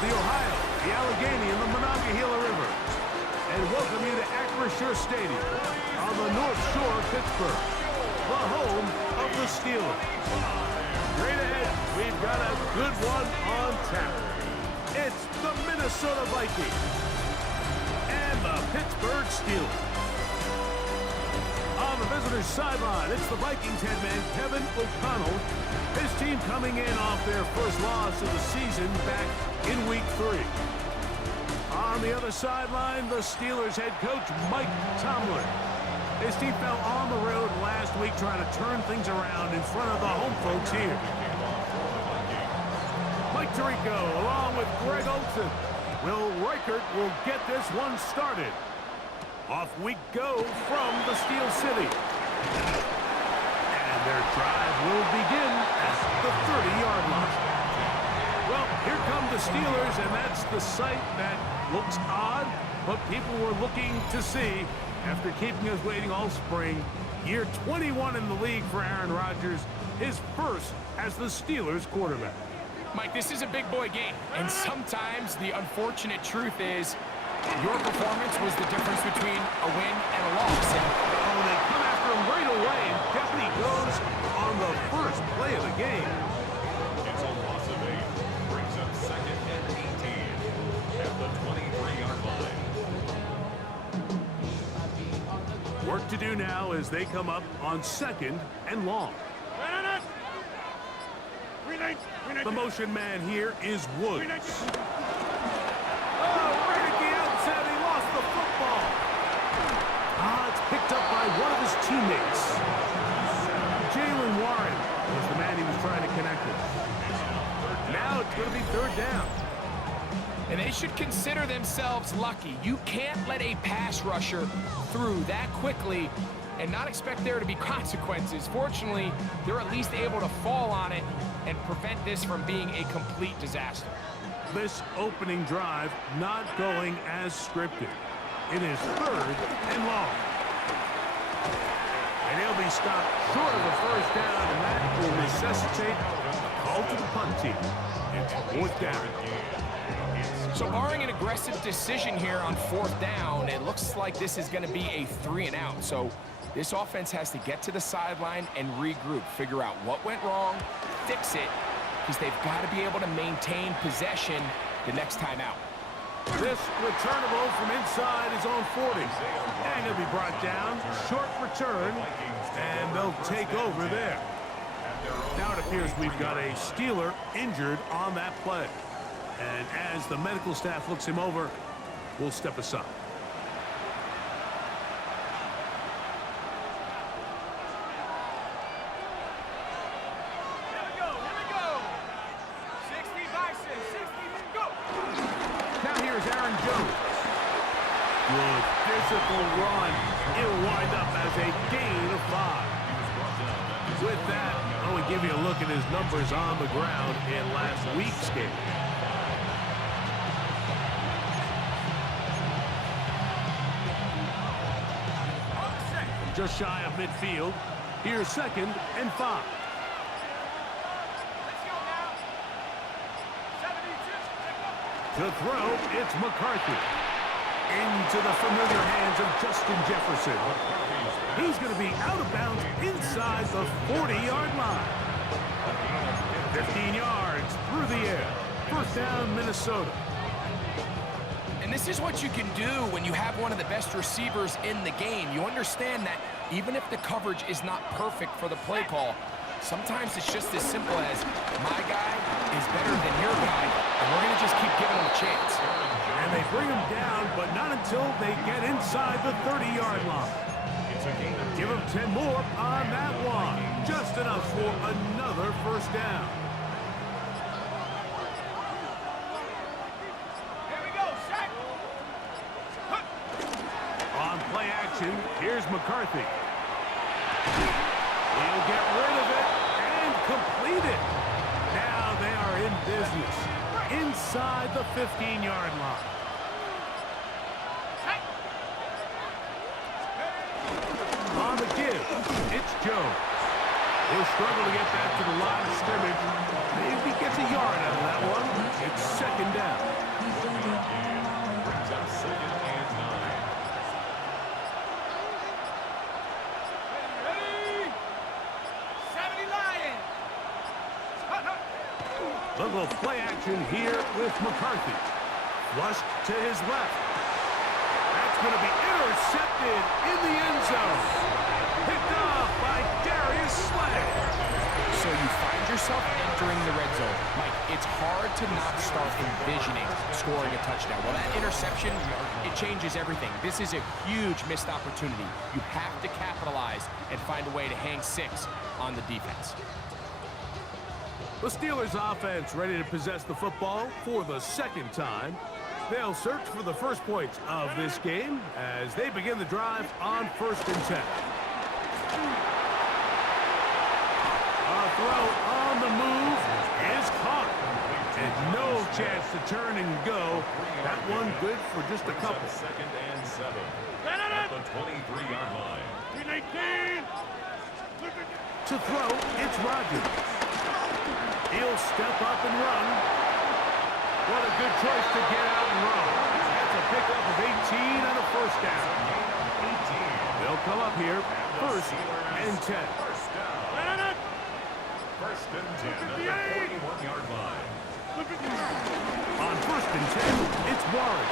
the Ohio, the Allegheny, and the Monongahela River. And welcome you to Acrisure Stadium on the North Shore of Pittsburgh, the home of the Steelers. Straight ahead, we've got a good one on tap. It's the Minnesota Vikings and the Pittsburgh Steelers. On the visitor's sideline, it's the Vikings head man Kevin O'Connell. His team coming in off their first loss of the season back in Week 3. On the other sideline, the Steelers head coach Mike Tomlin. His team fell on the road last week trying to turn things around in front of the home folks here. Mike Tirico along with Greg Olsen. Will Reichert will get this one started. Off we go from the Steel City. And their drive will begin at the 30-yard line. Well, here come the Steelers, and that's the sight that looks odd, but people were looking to see after keeping us waiting all spring. Year 21 in the league for Aaron Rodgers, his first as the Steelers quarterback. Mike, this is a big boy game, and sometimes the unfortunate truth is your performance was the difference between a win and a loss. And they come after him right away, and down he goes on the first play of the game. It's a loss of 8. Brings up 2nd and 18 at the 23-yard line. Work to do now as they come up on 2nd and long. The motion man here is Woods. It's picked up by one of his teammates. Jalen Warren was the man he was trying to connect with. Now it's going to be 3rd down. And they should consider themselves lucky. You can't let a pass rusher through that quickly and not expect there to be consequences. Fortunately, they're at least able to fall on it and prevent this from being a complete disaster. This opening drive not going as scripted. It is 3rd and long. And he'll be stopped short of the first down, and that will necessitate a call to the punt team. It's 4th down. So barring an aggressive decision here on 4th down, it looks like this is going to be a 3-and-out. So this offense has to get to the sideline and regroup, figure out what went wrong, fix it, because they've got to be able to maintain possession the next time out. This returnable from inside his own 40. And he'll be brought down. Short return. And they'll take over there. Now it appears we've got a Steeler injured on that play. And as the medical staff looks him over, we'll step aside. Good physical run. It'll wind up as a gain of 5. With that, I will give you a look at his numbers on the ground in last week's game. Just shy of midfield. Here's 2nd and 5. To throw, it's McCarthy. Into the familiar hands of Justin Jefferson. He's going to be out of bounds inside the 40-yard line. 15 yards through the air. 1st down, Minnesota. And this is what you can do when you have one of the best receivers in the game. You understand that even if the coverage is not perfect for the play call, sometimes it's just as simple as my guy is better than your guy, and we're going to just keep giving him a chance. And they bring him down, but not until they get inside the 30-yard line. Give him 10 more on that one. Just enough for another 1st down. Here we go, set. On play action, here's McCarthy. He'll get rid of it and complete it. Now they are in business inside the 15-yard line. On the give, it's Jones. He'll struggle to get back to the line of scrimmage. Maybe gets a yard out of that one. It's second down. Brings up second and 9. Ready? 70 Lions. Look at play action here with McCarthy. Flushed to his left. That's going to be intercepted in the end zone. Picked off by Darius Slay. So you find yourself entering the red zone. Mike, it's hard to not start envisioning scoring a touchdown. Well, that interception, it changes everything. This is a huge missed opportunity. You have to capitalize and find a way to hang 6 on the defense. The Steelers offense ready to possess the football for the second time. They'll search for the first points of this game as they begin the drive on 1st and 10. A throw on the move is caught. And no chance to turn and go. That one good for just a couple. Second and 7. At the 23-yard line. 319. To throw, it's Rodgers. He'll step up and run. What a good choice to get out and run. That's a pickup of 18 on a first down. They'll come up here, 1st and 10. First down. First and 10 at the 41-yard line. On 1st and 10, it's Warren.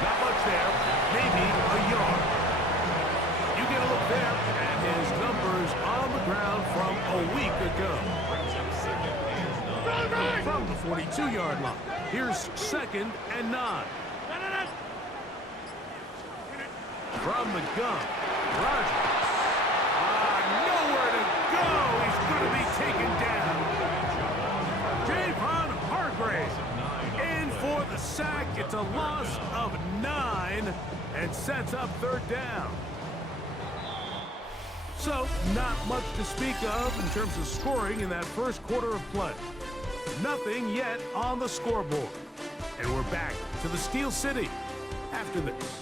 Not much there, maybe a yard. You get a look there at his numbers on the ground from a week ago. Brings up second and 9. From the 42-yard line, here's 2nd and 9. From the gun, Rodgers. Nowhere to go. He's going to be taken down. Javon Hargrave in for the sack. It's a loss of 9 and sets up 3rd down. So, not much to speak of in terms of scoring in that first quarter of play. Nothing yet on the scoreboard. And we're back to the Steel City after this.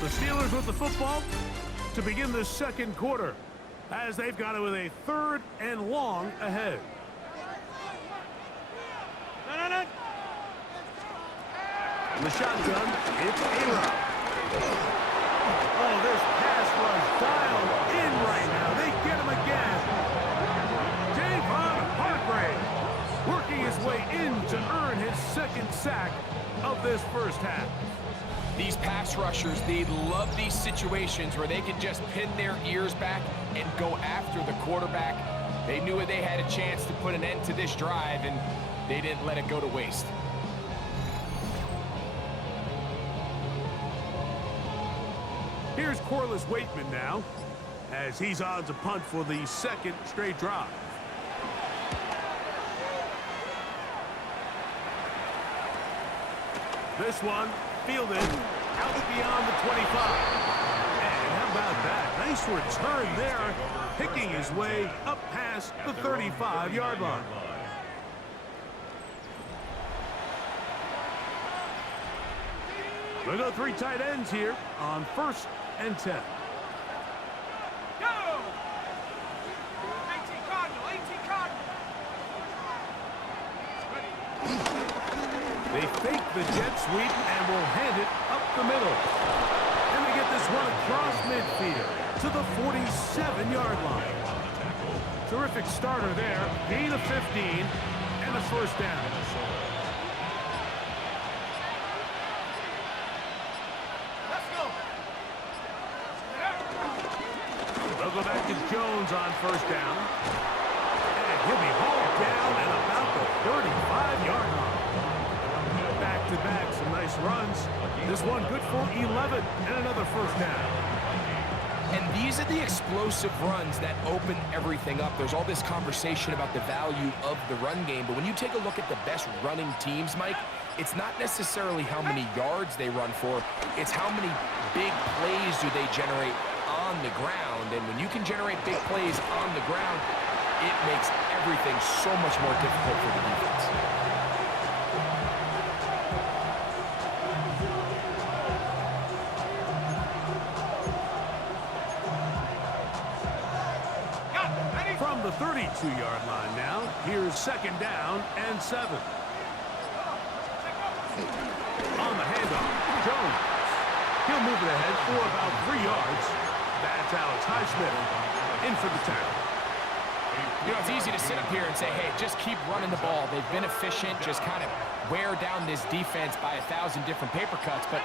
The Steelers with the football to begin the second quarter as they've got it with a 3rd and long ahead. In the shotgun, it's A-Rod. Oh, there's pass rush dialed in right now. They get him again. Javon Hargrave working his way in to earn his 2nd sack of this first half. These pass rushers, they love these situations where they can just pin their ears back and go after the quarterback. They knew they had a chance to put an end to this drive, and they didn't let it go to waste. Here's Corliss Waitman now, as he's on to punt for the 2nd straight drive. This one fielded out beyond the 25. And how about that? Nice return there, picking his way up past the 35-yard line. We'll go 3 tight ends here on 1st and 10. Go! 18 Cardinal, 18 Cardinal. They fake the jet sweep and will hand it up the middle. And they get this one across midfield to the 47-yard line. Terrific starter there. Gain of 15 and a first down. Let's go. They'll go back to Jones on first down. And he'll be hauled down at about the 35-yard line. Back-to-back, some nice runs. This one good for 11 and another first down. And these are the explosive runs that open everything up. There's all this conversation about the value of the run game, but when you take a look at the best running teams, Mike, it's not necessarily how many yards they run for, it's how many big plays do they generate on the ground. And when you can generate big plays on the ground, it makes everything so much more difficult for the defense. the 32-yard line now. Here's 2nd down and 7. On the handoff, Jones. He'll move it ahead for about 3 yards. That's Alex Highsmith in for the tackle. You know, it's easy to sit up here and say, hey, just keep running the ball. They've been efficient, just kind of wear down this defense by 1,000 different paper cuts. But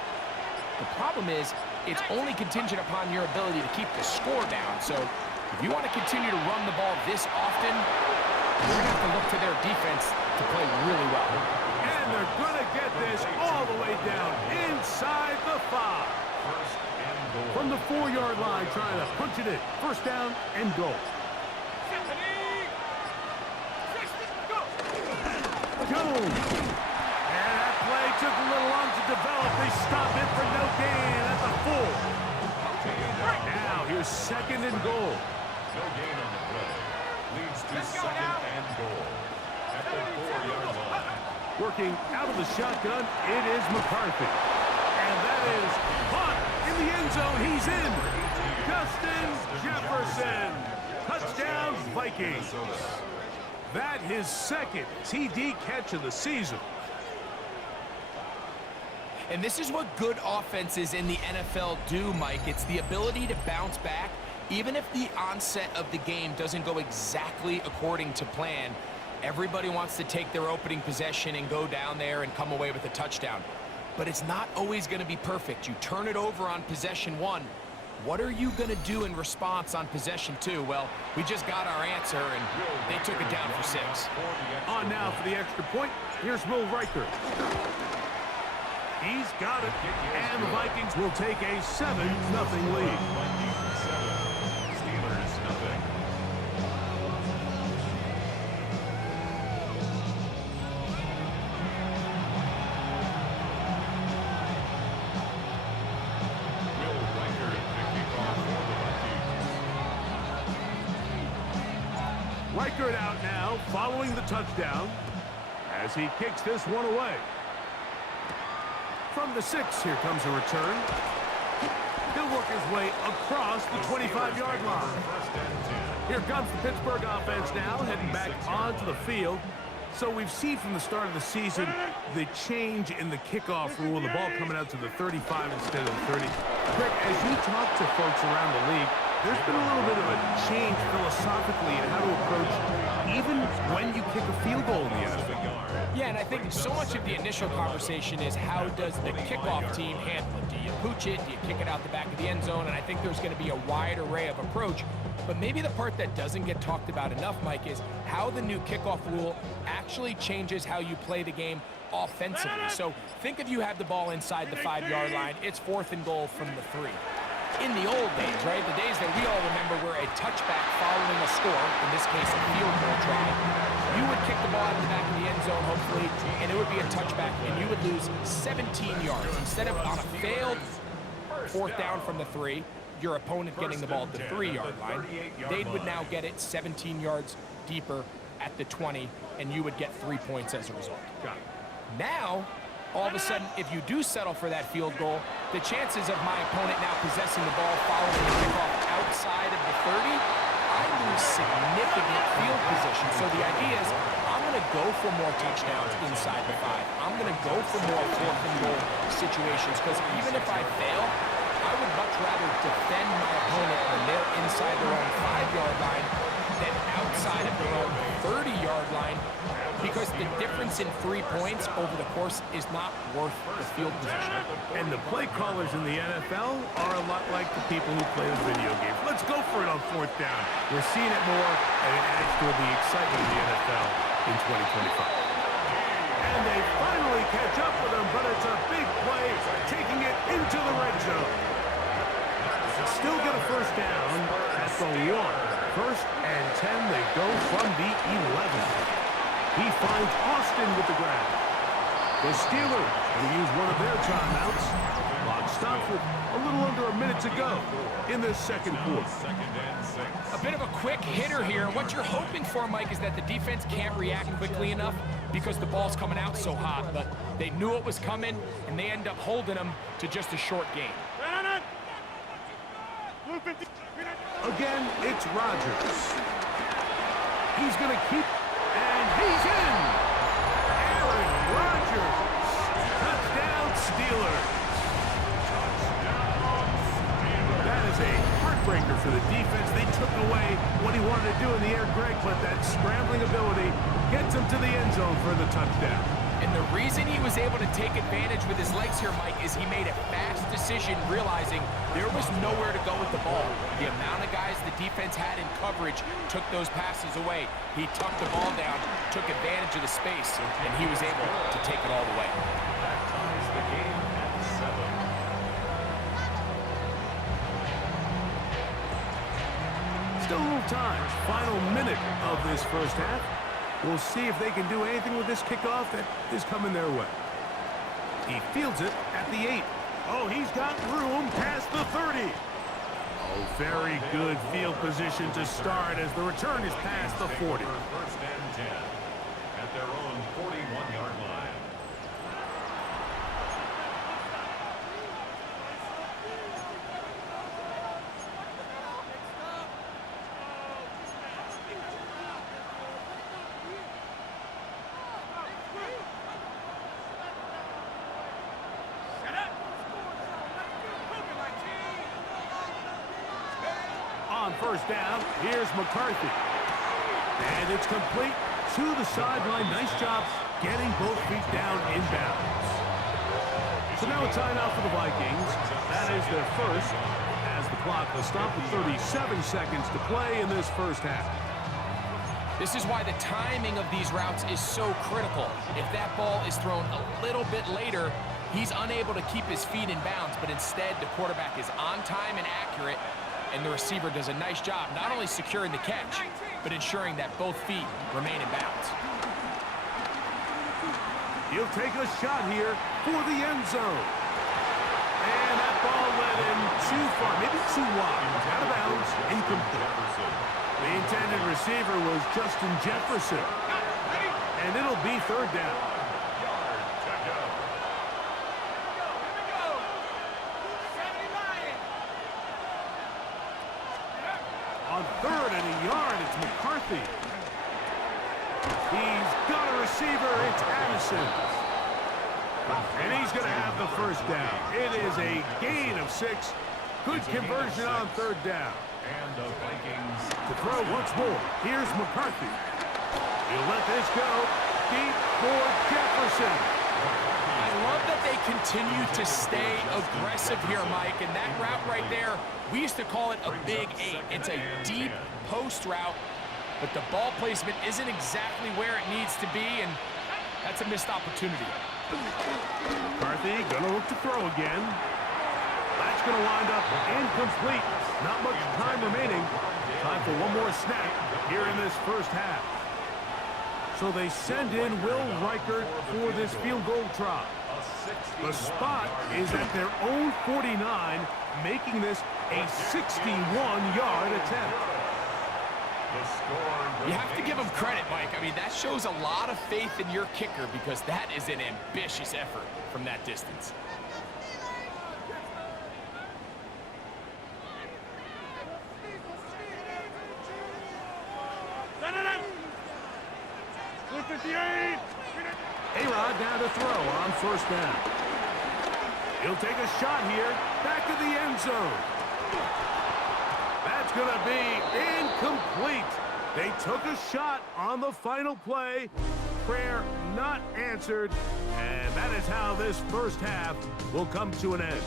the problem is it's only contingent upon your ability to keep the score down. So if you want to continue to run the ball this often, you're going to have to look to their defense to play really well. And they're going to get this all the way down inside the 5. From the 4-yard line, trying to punch it in. 1st down and goal. Jones. And that play took a little long to develop. They stop it for no gain at the 4. Now here's 2nd and goal. No gain on the play. Leads to 2nd and goal at the 4-yard line. Working out of the shotgun, it is McCarthy. And that is caught in the end zone. He's in. Justin Jefferson. Touchdown, Vikings. That his 2nd TD catch of the season. And this is what good offenses in the NFL do, Mike. It's the ability to bounce back, even if the onset of the game doesn't go exactly according to plan. Everybody wants to take their opening possession and go down there and come away with a touchdown. But it's not always going to be perfect. You turn it over on possession 1. What are you going to do in response on possession 2? Well, we just got our answer, and they took it down for 6. On now for the extra point. Here's Will Riker. He's got it, and the Vikings will take a 7-0 lead. Steelers, nothing. Riker out now, following the touchdown, as he kicks this one away. From the 6, here comes a return. He'll work his way across the 25-yard line. Here comes the Pittsburgh offense now, heading back onto the field. So we've seen from the start of the season the change in the kickoff rule, the ball coming out to the 35 instead of the 30. Greg, as you talk to folks around the league, there's been a little bit of a change philosophically in how to approach even when you kick a field goal in the NFL. Yeah, and I think so much of the initial conversation is how does the kickoff team handle it? Do you pooch it? Do you kick it out the back of the end zone? And I think there's going to be a wide array of approach. But maybe the part that doesn't get talked about enough, Mike, is how the new kickoff rule actually changes how you play the game offensively. So think if you have the ball inside the 5-yard line, it's 4th and goal from the 3. In the old days, right, the days that we all remember were a touchback following a score, in this case a field goal try, you would kick the ball out of the back of the end zone, hopefully, and it would be a touchback, and you would lose 17 yards. Instead of on a failed 4th down from the 3, your opponent getting the ball at the 3-yard line, they would now get it 17 yards deeper at the 20, and you would get 3 points as a result. Now, all of a sudden, if you do settle for that field goal, the chances of my opponent now possessing the ball following the kickoff outside of the 30, I lose significant field position. So the idea is I'm going to go for more touchdowns inside the 5. I'm going to go for more 4th and goal situations because even if I fail, I would much rather defend my opponent when they're inside their own 5-yard line than outside of their own 30-yard line, because the difference in 3 points over the course is not worth the field position. And the play callers in the NFL are a lot like the people who play the video games. Let's go for it on 4th down. We're seeing it more, and it adds to the excitement of the NFL in 2025. And they finally catch up with him, but it's a big play, taking it into the red zone. Still get a 1st down at the 1. 1st and 10, they go from the 11. He finds Austin with the grab. The Steelers will use one of their timeouts. Clock stops with a little under a minute to go in this 2nd quarter. A bit of a quick hitter here. What you're hoping for, Mike, is that the defense can't react quickly enough because the ball's coming out so hot. But they knew it was coming, and they end up holding them to just a short game. Again, it's Rodgers. He's going to keep, and he's in. Aaron Rodgers. Touchdown, Steelers. That is a heartbreaker for the defense. They took away what he wanted to do in the air, Greg, but that scrambling ability gets him to the end zone for the touchdown. And the reason he was able to take advantage with his legs here, Mike, is he made a fast decision realizing there was nowhere to go with the ball. The amount of guys the defense had in coverage took those passes away. He tucked the ball down, took advantage of the space, and he was able to take it all the way. That ties the game at 7. Still a little time. Final minute of this first half. We'll see if they can do anything with this kickoff that is coming their way. He fields it at the 8. Oh, he's got room past the 30. Oh, very good field position to start as the return is past the 40. First and 10 at their own 41-yard line. On first down, here's McCarthy. And it's complete to the sideline. Nice job getting both feet down in bounds. So now a timeout for the Vikings. That is their first, as the clock will stop with 37 seconds to play in this first half. This is why the timing of these routes is so critical. If that ball is thrown a little bit later, he's unable to keep his feet in bounds, but instead the quarterback is on time and accurate, and the receiver does a nice job not only securing the catch, but ensuring that both feet remain in bounds. He'll take a shot here for the end zone. And that ball led him too far, maybe too wide. Out of bounds, incomplete. The intended receiver was Justin Jefferson. And it'll be third down. On third and a yard, it's McCarthy. He's got a receiver, it's Addison. And he's going to have the first down. It is a gain of 6. Good conversion on third down. And the Vikings To throw once more, here's McCarthy. He'll let this go deep for Jefferson. I love that they continue to stay aggressive here, Mike, and that route right there, we used to call it a big 8. It's a deep post route, but the ball placement isn't exactly where it needs to be, and that's a missed opportunity. McCarthy gonna look to throw again. That's gonna wind up incomplete. Not much time remaining. Time for one more snap here in this first half. So they send in Will Reichert for this field goal try. The spot is at their own 49, making this a 61-yard attempt. You have to give him credit, Mike. I mean, that shows a lot of faith in your kicker because that is an ambitious effort from that distance. A-Rod now to throw on first down. He'll take a shot here, back to the end zone. That's going to be incomplete. They took a shot on the final play. Prayer not answered, and that is how this first half will come to an end.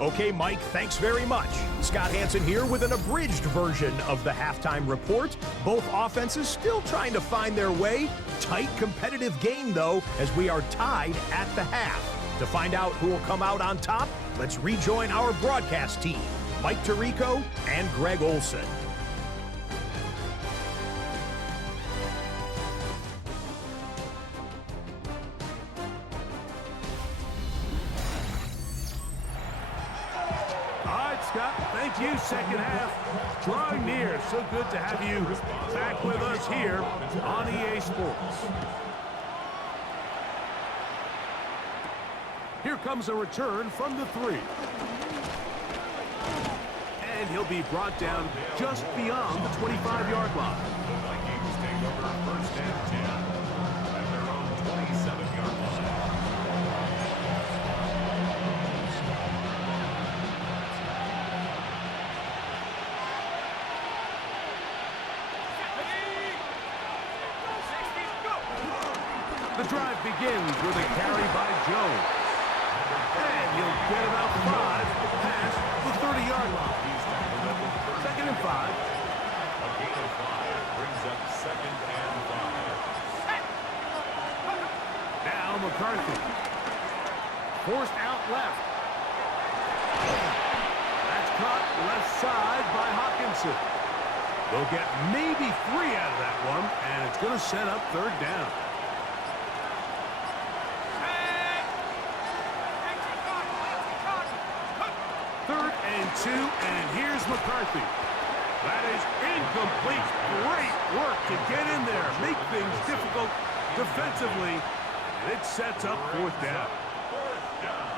Okay, Mike, thanks very much. Scott Hansen here with an abridged version of the halftime report. Both offenses still trying to find their way. Tight, competitive game, though, as we are tied at the half. To find out who will come out on top, let's rejoin our broadcast team, Mike Tirico and Greg Olson. Scott, thank you. Second half drawing near. So good to have you back with us here on EA Sports. Here comes a return from the 3. and he'll be brought down just beyond the 25-yard line. The Vikings take over first and 10 at their own 27-yard line. The drive begins with a carry by Jones. And he'll get about 5 past the 30-yard line. Second and 5. A gain of 5 brings up second and 5. Now McCarthy. Forced out left. That's caught left side by Hawkinson. They'll get maybe 3 out of that one, and it's going to set up third down. Third and 2, and here's McCarthy. That is incomplete. Great work to get in there, make things difficult defensively, and it sets up fourth down.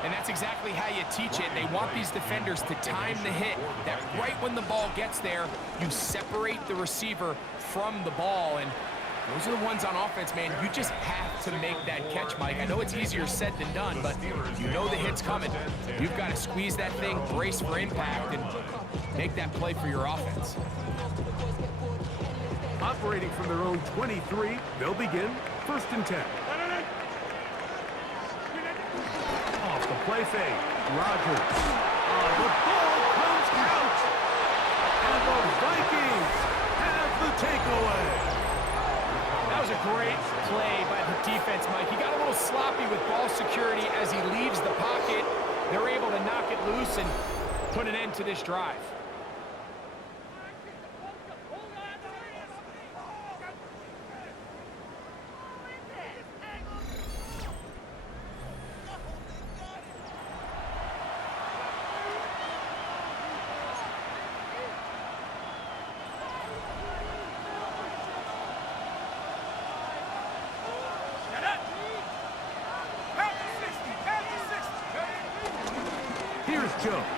And that's exactly how you teach it. They want these defenders to time the hit, that right when the ball gets there, you separate the receiver from the ball. And those are the ones on offense, man. You just have to make that catch, Mike. I know it's easier said than done, but you know the hit's coming. You've got to squeeze that thing, brace for impact, and make that play for your offense. Operating from their own 23, they'll begin first and 10. Off the play fake, Rodgers. The ball comes out, and the Vikings have the takeaway. That was a great play by the defense, Mike. He got a little sloppy with ball security as he leaves the pocket. They're able to knock it loose and put an end to this drive. Here's Jones.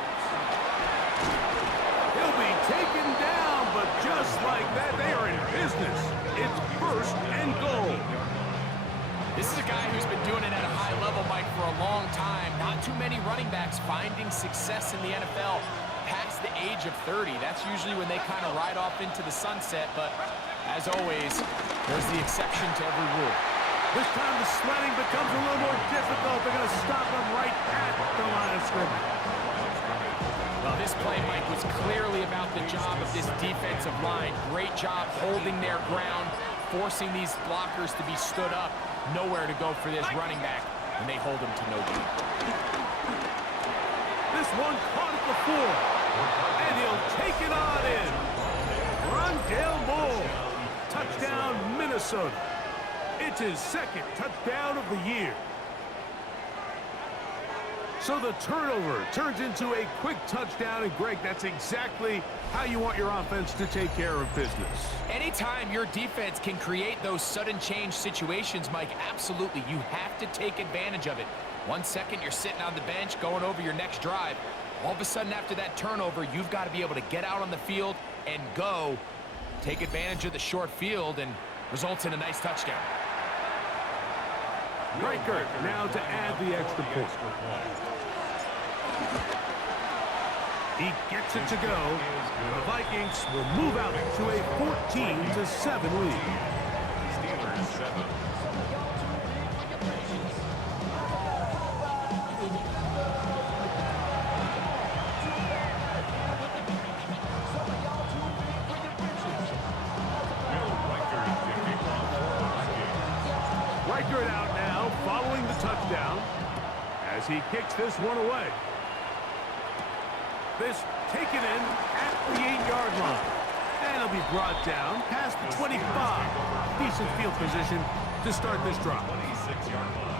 He'll be taken down, but just like that, they are in business. It's first and goal. This is a guy who's been doing it at a high level, Mike, for a long time. Not too many running backs finding success in the NFL past the age of 30. That's usually when they kind of ride off into the sunset, but as always, there's the exception to every rule. This time the sledding becomes a little more difficult. They're going to stop him right at the line of scrimmage. Well, this play, Mike, was clearly about the job of this defensive line. Great job holding their ground, forcing these blockers to be stood up. Nowhere to go for this running back, and they hold him to no gain. This one caught at the 4, and he'll take it on in. Rondale Moore, touchdown Minnesota. It's his second touchdown of the year. So the turnover turns into a quick touchdown, and Greg, that's exactly how you want your offense to take care of business. Anytime your defense can create those sudden change situations, Mike, absolutely, you have to take advantage of it. 1 second, you're sitting on the bench, going over your next drive. All of a sudden, after that turnover, you've got to be able to get out on the field and go. Take advantage of the short field, and results in a nice touchdown. Riker now to add the extra point. He gets it to go. The Vikings will move out to a 14-7 lead. Steelers 7. Riker out now, following the touchdown, as he kicks this one away. This taken in at the 8-yard line. And he'll be brought down past the 25. Decent field position to start this drive. 26-yard line.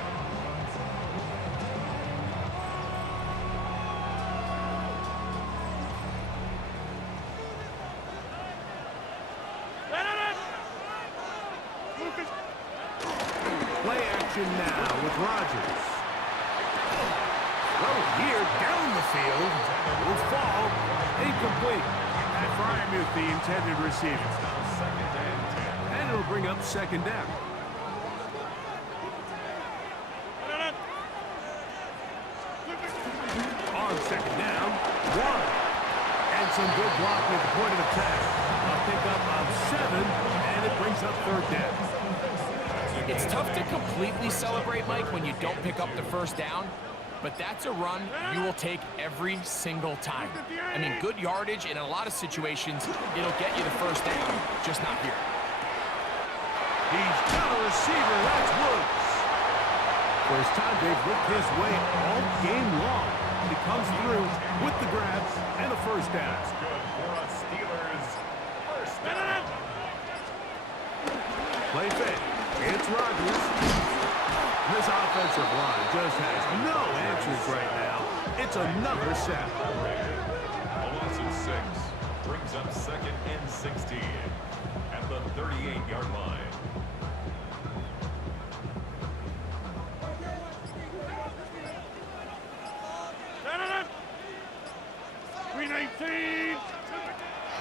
Play action now with Rodgers. Throw here down the field. Will fall Incomplete. That Fryermuth, the intended receiver. Second and 10. And it'll bring up second down. On second down, 1. And some good blocking at the point of attack. A pickup of 7, and it brings up third down. It's tough to completely celebrate, Mike, when you don't pick up the first down, but that's a run you will take every single time. I mean, good yardage, and in a lot of situations, it'll get you the first down, just not here. He's got a receiver, that's Woods. First time they've looked his way all game long. He comes through with the grab and a first down. That's good for us Steelers. First down. Play fake. It's Rodgers. This offensive line just has no answers right now. It's another sack. A loss of 6 brings up second and 16 at the 38-yard line.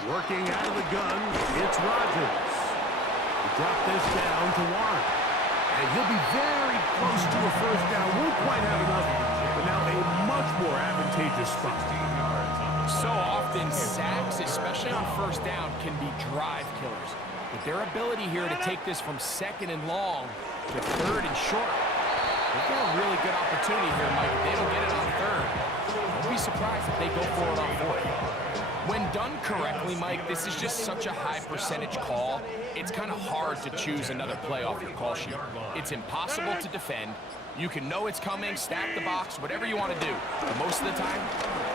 Working out of the gun, it's Rodgers. He dropped this down to Warren. And he'll be very close to a first down. Won't quite have enough, but now a much more advantageous spot. So often, sacks, especially on first down, can be drive killers. But their ability here to take this from second and long to third and short, they've got a really good opportunity here, Mike. If they don't get it on third, don't be surprised if they go for it on fourth. When done correctly, Mike, this is just such a high percentage call. It's kind of hard to choose another play off your call sheet. It's impossible to defend. You can know it's coming, stack the box, whatever you want to do. But most of the time,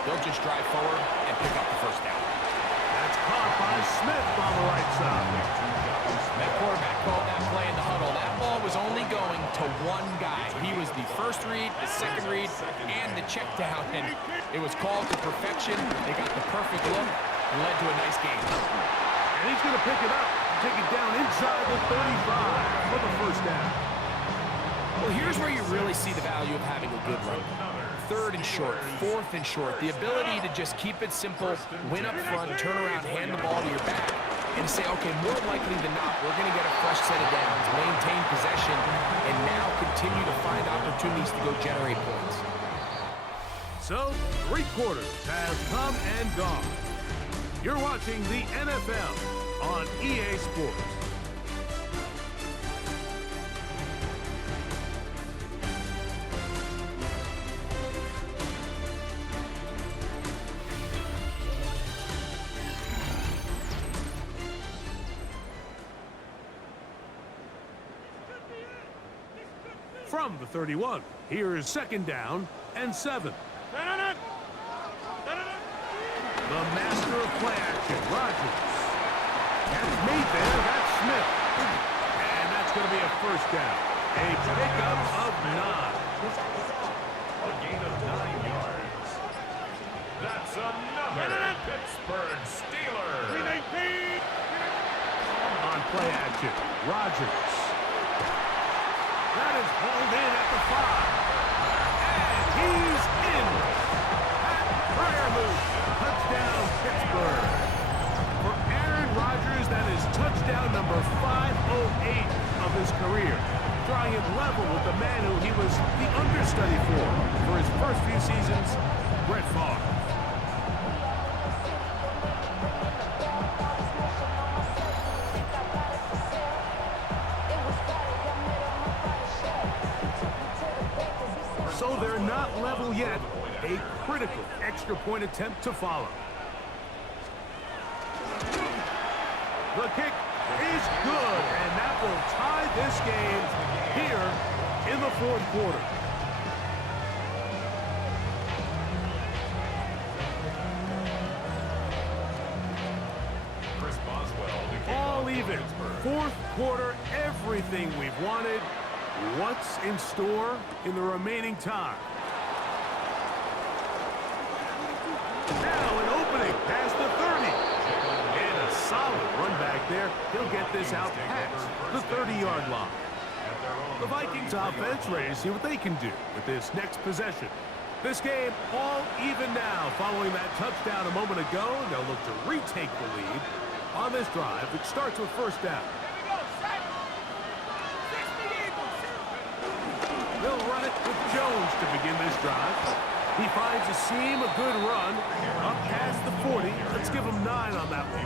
they'll just drive forward and pick up the first down. That's caught by Smith on the right side. That quarterback called that play in the huddle. That ball was only going to one guy. He was the first read, the second read, and the check down. And it was called to perfection. They got the perfect look and led to a nice game. And he's going to pick it up, take it down inside the 35 for the first down. Well, here's where you really see the value of having a good run. Third and short, fourth and short. The ability to just keep it simple, win up front, turn around, hand the ball to your back, and say, okay, more likely than not, we're going to get a fresh set of downs, maintain possession, and now continue to find opportunities to go generate points. So, 3 quarters have come and gone. You're watching the NFL on EA Sports. From the 31, here is second down and 7. The master of play action, Rodgers. Catch made there, that's Smith. And that's going to be a first down. A pickup of 9. A gain of 9 yards. That's another Pittsburgh Steelers. On play action, Rodgers. That is hauled in at the 5. And he's in. Pat Fryermuth, touchdown Pittsburgh. For Aaron Rodgers, that is touchdown number 508 of his career. Drawing him level with the man who he was the understudy for his first few seasons, Brett Favre. So they're not level yet. A critical extra point attempt to follow. The kick is good, and that will tie this game here in the 4th quarter. Chris Boswell became All even. 4th quarter, everything we've wanted. What's in store in the remaining time? Now an opening past the 30. And a solid run back there. He'll get this out past the 30-yard line. The Vikings offense ready to see what they can do with this next possession. This game all even now following that touchdown a moment ago. They'll look to retake the lead on this drive, which starts with first down. They'll run it with Jones to begin this drive. He finds a seam, a good run, up past the 40. Let's give him 9 on that one.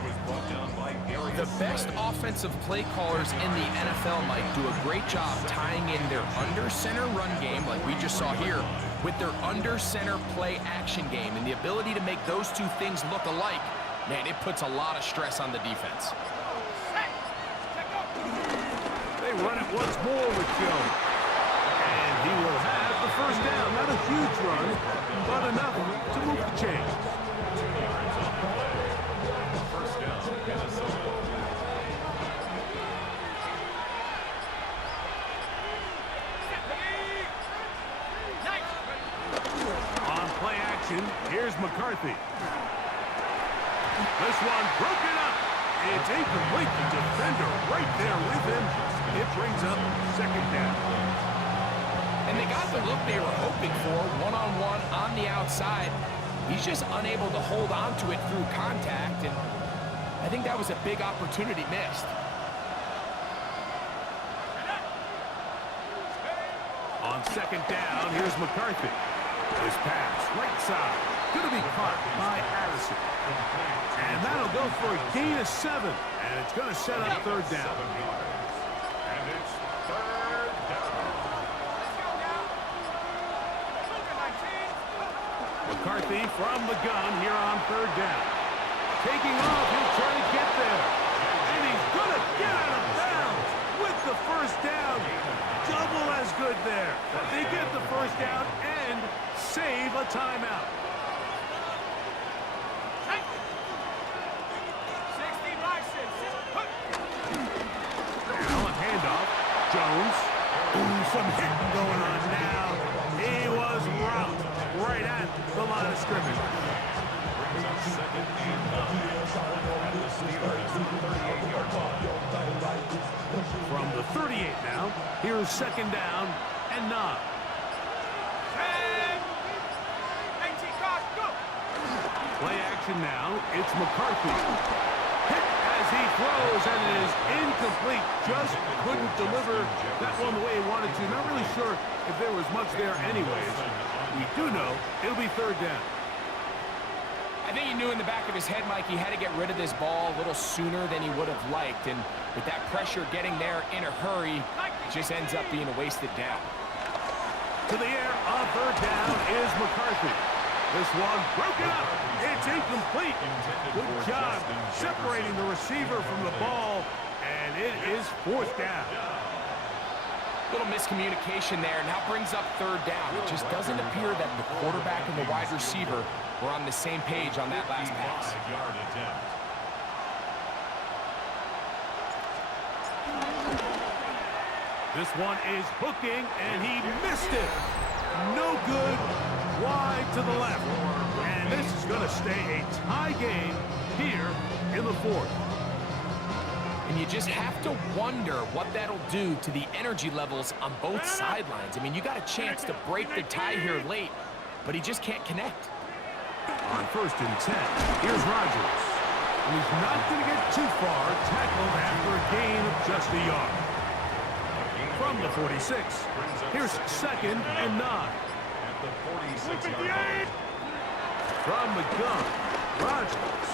The best offensive play callers in the NFL might do a great job tying in their under-center run game, like we just saw here, with their under-center play action game. And the ability to make those two things look alike, man, it puts a lot of stress on the defense. They run it once more with Jones. And he will have the first down. Not a huge run, but enough to move the chains. First down, Minnesota. On play action, here's McCarthy. This one broken up. It's incomplete. The defender right there with him. It brings up second down. And they got the look they were hoping for, one-on-one on the outside. He's just unable to hold on to it through contact, and I think that was a big opportunity missed. On second down, here's McCarthy. This pass, right side, going to be caught by Addison. And that'll go for a gain of 7, and it's going to set up third down. And it's third down. McCarthy from the gun here on third down. Taking off, he'll try to get there. And he's going to get out of bounds with the first down. Double as good there. They get the first down and save a timeout. 60 boxes. Now a handoff. Jones. Ooh, some hitting going on now. He was rocked right at the line of scrimmage. Brings up second and 9. At the Steelers' 38-yard line. From the 38 now, here's second down and 9. Play action now. It's McCarthy. Hit as he throws, and it is incomplete. Just couldn't deliver that one the way he wanted to. Not really sure if there was much there anyways. We do know it'll be third down. I think he knew in the back of his head, Mike, he had to get rid of this ball a little sooner than he would have liked. And with that pressure getting there in a hurry, it just ends up being a wasted down. To the air on third down is McCarthy. This one broken up. It's incomplete. Good job separating the receiver from the ball, and it is fourth down. Little miscommunication there. Now brings up third down. It just doesn't appear that the quarterback and the wide receiver were on the same page on that last pass. 55-yard attempt. This one is hooking, and he missed it. No good. Wide to the left. And this is going to stay a tie game here in the fourth. And you just have to wonder what that'll do to the energy levels on both sidelines. I mean, you got a chance to break the tie here late, but he just can't connect. On first and 10, here's Rodgers. And he's not going to get too far, tackled after a gain of just a yard. From the 46, here's second and 9. At the 46-yard line. From the gun, Rodgers.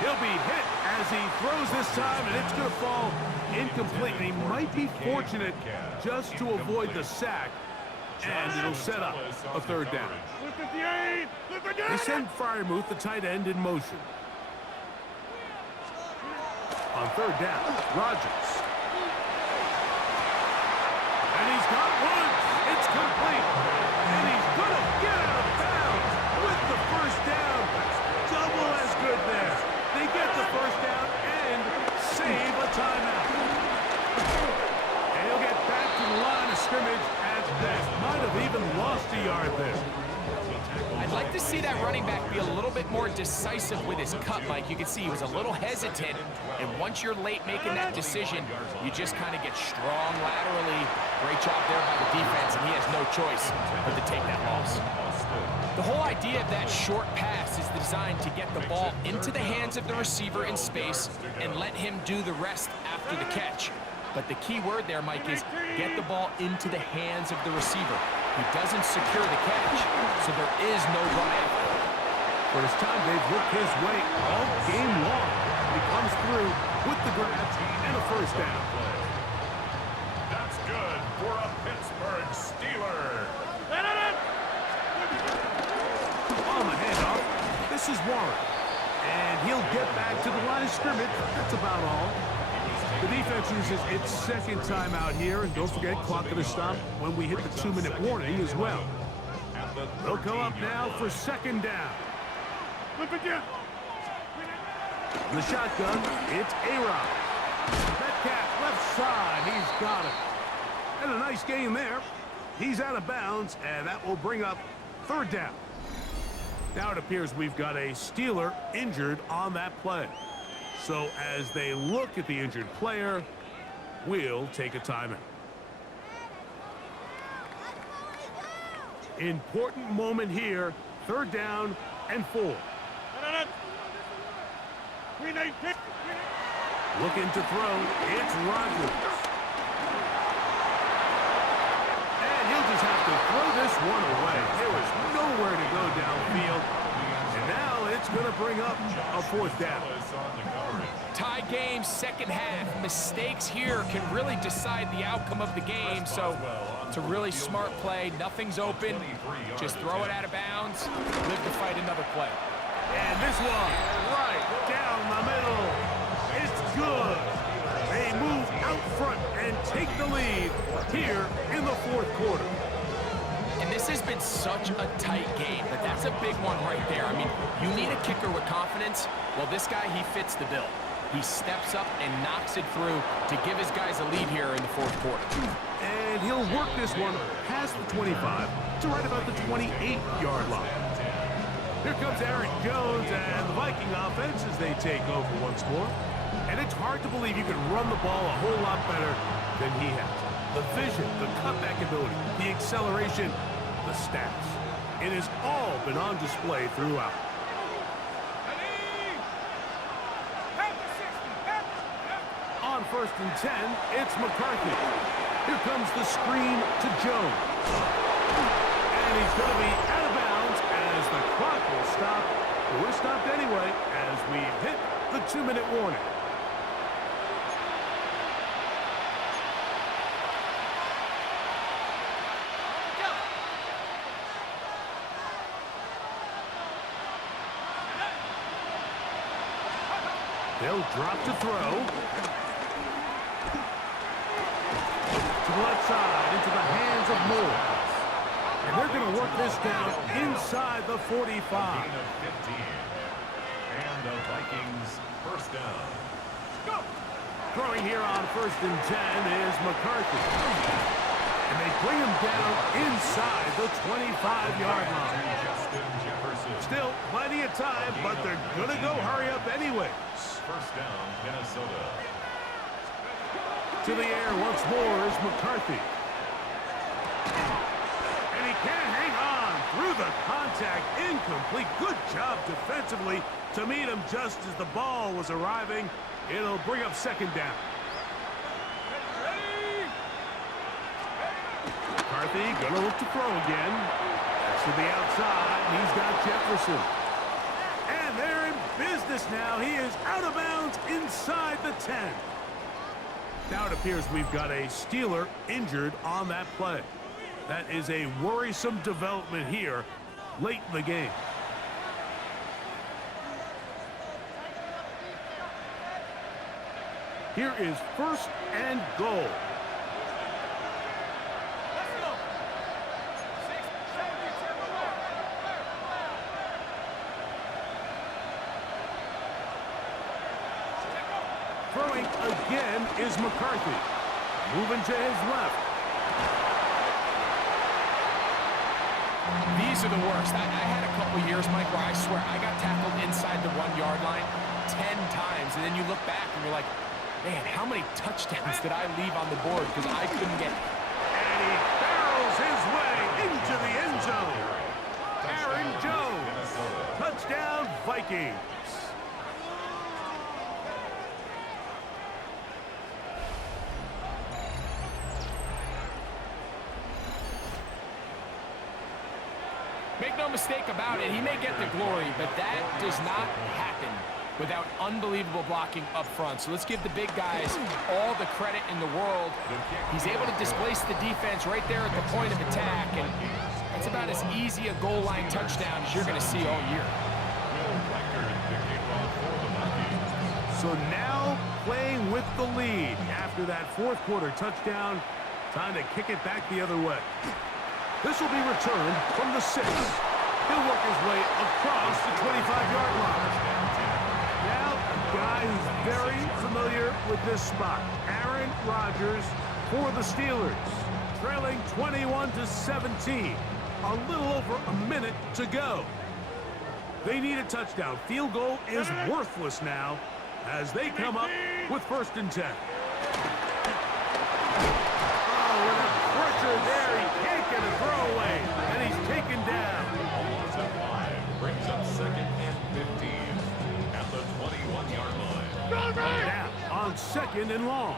He'll be hit as he throws this time, and it's going to fall incomplete. He might be fortunate just to avoid the sack, and it'll set up a third down. They send Freiermuth, the tight end, in motion. On third down, Rodgers. And he's got one. It's complete. And he's going to get out of bounds with the first down. Double as good there. They get the first down and save a timeout. And he'll get back to the line of scrimmage at best. Might have even lost a yard there. I'd like to see that running back be a little bit more decisive with his cut, Mike. You can see he was a little hesitant, and once you're late making that decision, you just kind of get strong laterally. Great job there by the defense, and he has no choice but to take that loss. The whole idea of that short pass is designed to get the ball into the hands of the receiver in space and let him do the rest after the catch. But the key word there, Mike, is get the ball into the hands of the receiver. He doesn't secure the catch, so there is no run after. First time they've looked his way all game long. He comes through with the grab and a first down. That's good for a Pittsburgh Steeler. On the handoff, this is Warren. And he'll get back to the line of scrimmage. That's about all. The defense uses its second timeout here. And don't forget, clock going to stop when we hit the 2-minute warning as well. They'll come up now for second down. The shotgun, it's A-Rob. Metcalf left side, he's got it. And a nice game there. He's out of bounds, and that will bring up third down. Now it appears we've got a Steeler injured on that play. So as they look at the injured player, we'll take a timeout. Important moment here, third down and 4. Looking to throw, it's Rodgers. And he'll just have to throw this one away. There was nowhere to go downfield. And now it's going to bring up a fourth down. Tie game, second half. Mistakes here can really decide the outcome of the game. So it's a really smart play. Nothing's open. Just throw it out of bounds. Live to fight another play. And this one, right down the middle. It's good. They move out front and take the lead here in the fourth quarter. And this has been such a tight game, but that's a big one right there. I mean, you need a kicker with confidence. Well, this guy, he fits the bill. He steps up and knocks it through to give his guys a lead here in the fourth quarter. And he'll work this one past the 25 to right about the 28-yard line. Here comes Aaron Jones and the Viking offense as they take over once more. And it's hard to believe you can run the ball a whole lot better than he has. The vision, the cutback ability, the acceleration, the stats. It has all been on display throughout. On first and 10, it's McCarthy. Here comes the screen to Jones. And he's going to be out of bounds as the clock will stop. But we're stopped anyway as we hit the 2-minute warning. They'll drop to throw. To the left side, into the hands of Moore. And they're going to work this down inside the 45. And the Vikings first down. Go! Throwing here on first and 10 is McCarthy. And they bring him down inside the 25-yard line. Still plenty of time, but they're going to go hurry up anyways. First down, Minnesota. To the air once more is McCarthy. And he can't hang on through the contact. Incomplete. Good job defensively to meet him just as the ball was arriving. It'll bring up second down. McCarthy going to look to throw again. To the outside, and he's got Jefferson. And they're in business now. He is out of bounds inside the 10. Now it appears we've got a Steeler injured on that play. That is a worrisome development here late in the game. Here is first and goal. Throwing again is McCarthy. Moving to his left. These are the worst. I had a couple years, Mike, where I swear I got tackled inside the 1-yard line 10 times. And then you look back and you're like, man, how many touchdowns did I leave on the board because I couldn't get it? And he barrels his way into the end zone. Aaron Aaron Jones. Touchdown, Vikings. Make no mistake about it, he may get the glory, but that does not happen without unbelievable blocking up front. So let's give the big guys all the credit in the world. He's able to displace the defense right there at the point of attack, and that's about as easy a goal line touchdown as you're going to see all year. So now playing with the lead after that fourth quarter touchdown. Time to kick it back the other way. This will be returned from the 6. He'll work his way across the 25-yard line. Now, a guy who's very familiar with this spot, Aaron Rodgers for the Steelers. Trailing 21-17. A little over a minute to go. They need a touchdown. Field goal is worthless now as they come up with 1st and 10. Oh, with a pressure there. He can't get a throwaway, and he's taken down. Ball at 5, brings up 2nd and 15 at the 21-yard line. Now on 2nd and long.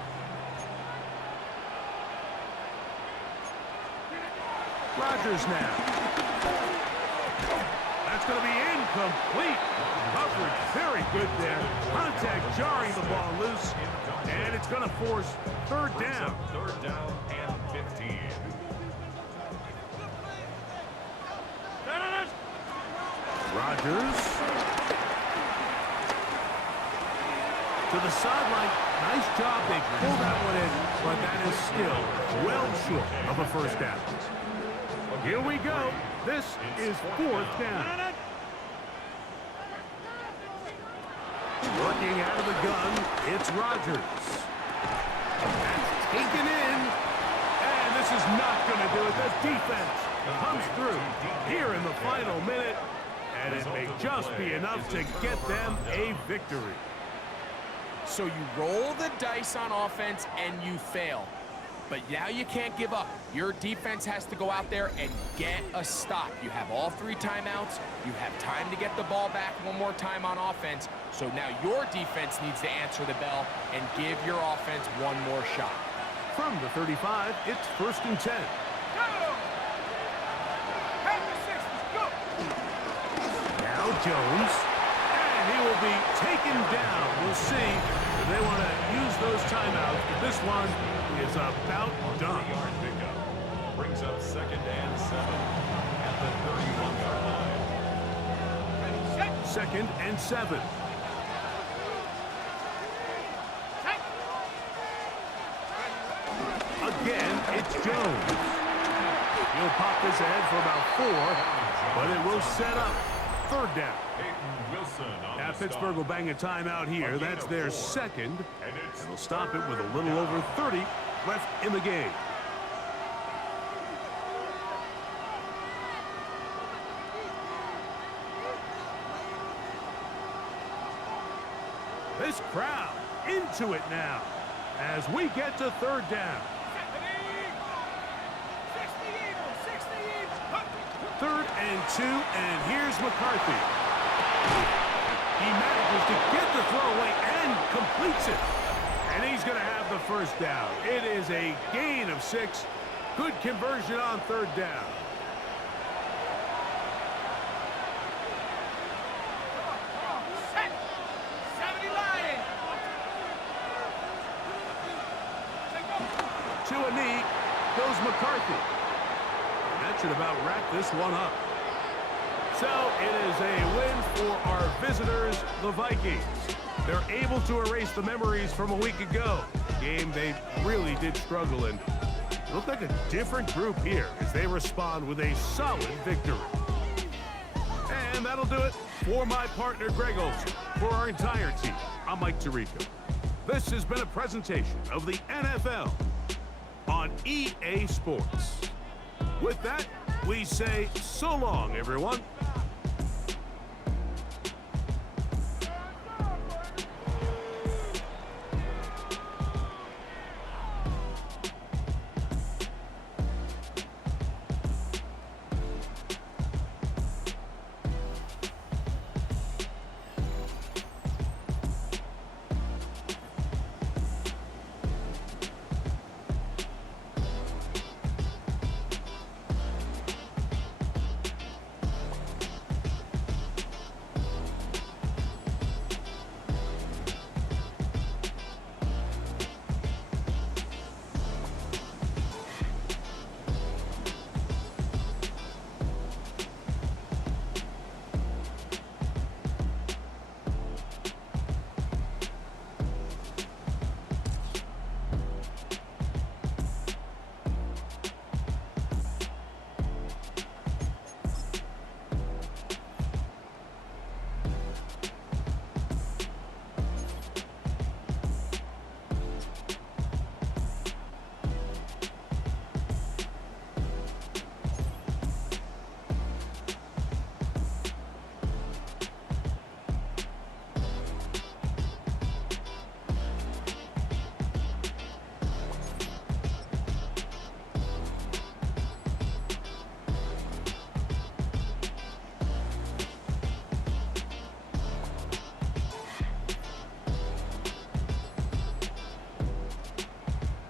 Rodgers now. That's going to be incomplete. Coverage very good there. Contact jarring the ball loose, and it's going to force 3rd down. 3rd down and 15. Rodgers to the sideline. Nice job. They pulled that one in, but that is still well short of a 1st down. Here we go. This is 4th down. Working out of the gun, it's Rodgers. That's taken in, and this is not going to do it. The defense comes through here in the final minute, and it may just be enough to get them a victory. So you roll the dice on offense and you fail. But now you can't give up. Your defense has to go out there and get a stop. You have all 3 timeouts. You have time to get the ball back one more time on offense. So now your defense needs to answer the bell and give your offense one more shot. From the 35, it's 1st and 10. Now Jones, and he will be taken down. We'll see if they want to use those timeouts, but this one is about done. 3-yard pickup brings up 2nd and 7 at the 31-yard line. 2nd and 7. Again, it's Jones. He'll pop this ahead for about 4, but it will set up 3rd down. Now Pittsburgh will bang a timeout here. That's their 2nd, and they'll stop it with a little over 30 left in the game. This crowd into it now as we get to 3rd down. 3rd and 2, and here's McCarthy. He manages to get the throwaway and completes it. And he's going to have the 1st down. It is a gain of 6. Good conversion on 3rd down. To a knee goes McCarthy. And that should about wrap this one up. So it is a win for our visitors, the Vikings. They're able to erase the memories from a week ago. A game they really did struggle in. It looked like a different group here as they respond with a solid victory. And that'll do it for my partner, Greg Olson. For our entire team, I'm Mike Tirico. This has been a presentation of the NFL on EA Sports. With that, we say so long, everyone.